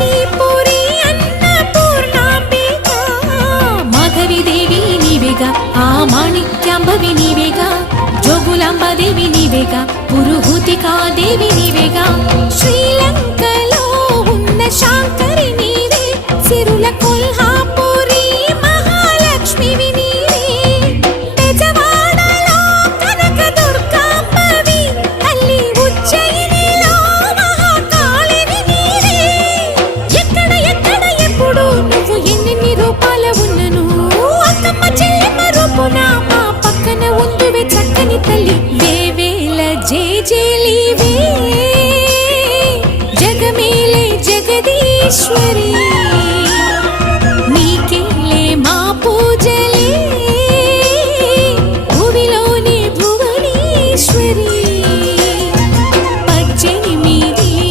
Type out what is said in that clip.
కాశీపురి అన్నపూర్ణాంబిక మాధవి దేవి నీవేగా ఆ మాణిక్యాంబవి నీవేగా జోగులాంబదేవి నీవేగా పురుహూతికా దేవి నీవేగా శ్రీలంకలో ఉన్న శాంకరి నీవే సిరుల కొల్హాపురి మహాలక్ష్మివి నీవే బెజవాడలో కనక దుర్గాంబవి తల్లి ఉజ్జయినిలో మహాకాళివి నీవే ఎక్కడ ఎక్కడ ఎప్పుడు నువ్వు ఎన్నెన్ని రూపాల ఉన్నను అక్కమ్మ చెల్లెమ్మ రూపున మా పక్కన ఉందువే చక్కని తల్లి వేవేల జేజేలివే జగమేలే జగదీశ్వరి